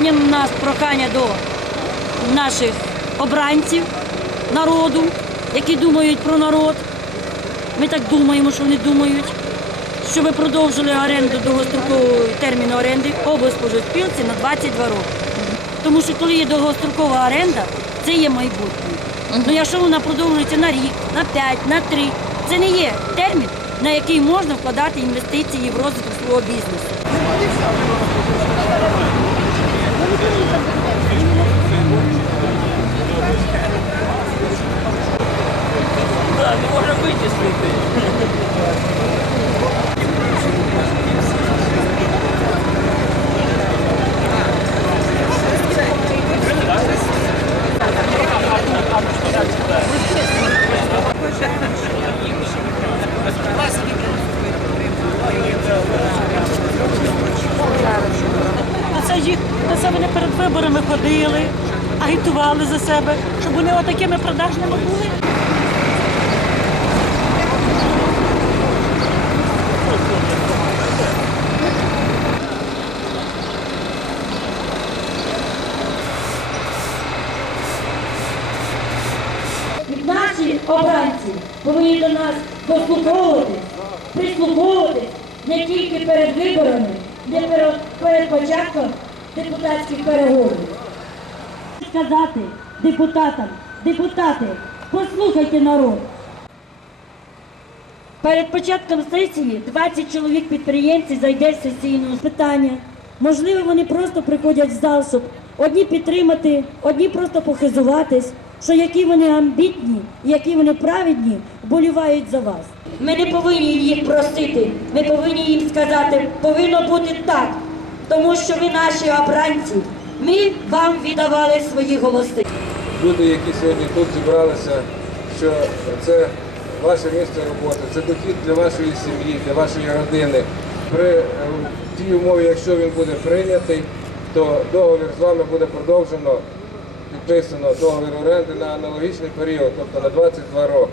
Сьогодні в нас прохання до наших обранців народу, які думають про народ. Ми так думаємо, що вони думають, щоб ви продовжили оренду довгострокового терміну оренди облспоживспілці на 22 роки. Тому що коли є довгострокова оренда, це є майбутнє. Ну якщо вона продовжується на рік, на 5, на 3, це не є термін, на який можна вкладати інвестиції в розвиток свого бізнесу. Їх це вони перед виборами ходили, агітували за себе, щоб вони отакими продажними були. Наші обранці повинні до нас дослуховуватись, прислуховуватись не тільки перед виборами, не перед, початком депутатських переговорів. Сказати депутатам, депутати, послухайте народ. Перед початком сесії 20 чоловік підприємців зайде з сесійного питання. Можливо, вони просто приходять в зал, щоб одні підтримати, одні просто похизуватись, що які вони амбітні, які вони праведні, вболівають за вас. Ми не повинні їх просити, ми повинні їм сказати, повинно бути так, тому що ви наші обранці. Ми вам віддавали свої голоси. люди, які сьогодні тут зібралися, що це ваше місце роботи, це дохід для вашої сім'ї, для вашої родини. При е, тій умові, якщо він буде прийнятий, то договір з вами буде продовжено, підписано договір оренди на аналогічний період, тобто на 22 роки.